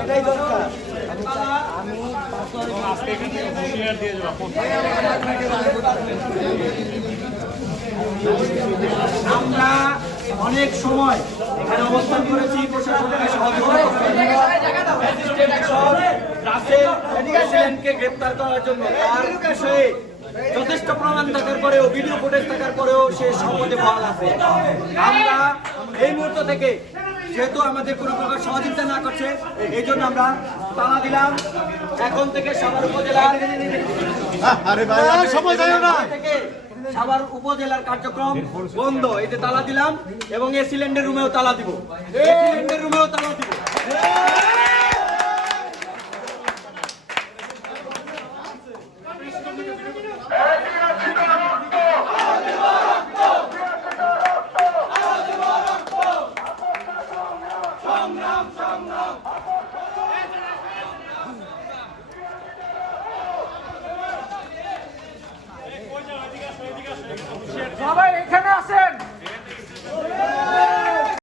এটাই দরকার। আমরা অনেক সময় এখানে অবস্থান করেছি, প্রশাসনকে সহযোগিতা গ্রেপ্তার করার জন্য। তার বিষয়ে যথেষ্ট প্রমাণ থাকার পরেও, ভিডিও ফুটেজ থাকার পরেও সে সম্পদে বহাল আছে। আমরা এই মুহূর্ত থেকে, যেহেতু আমাদের কোনো প্রকার সহযোগিতা না করছে, এই জন্য আমরা তালা দিলাম। এখন থেকে সাভার উপজেলার সাভার উপজেলার কার্যক্রম বন্ধ। এই যে তালা দিলাম এবং এই সিলিন্ডার রুমেও তালা দিব, এই সিলিন্ডার রুমেও তালা দিব।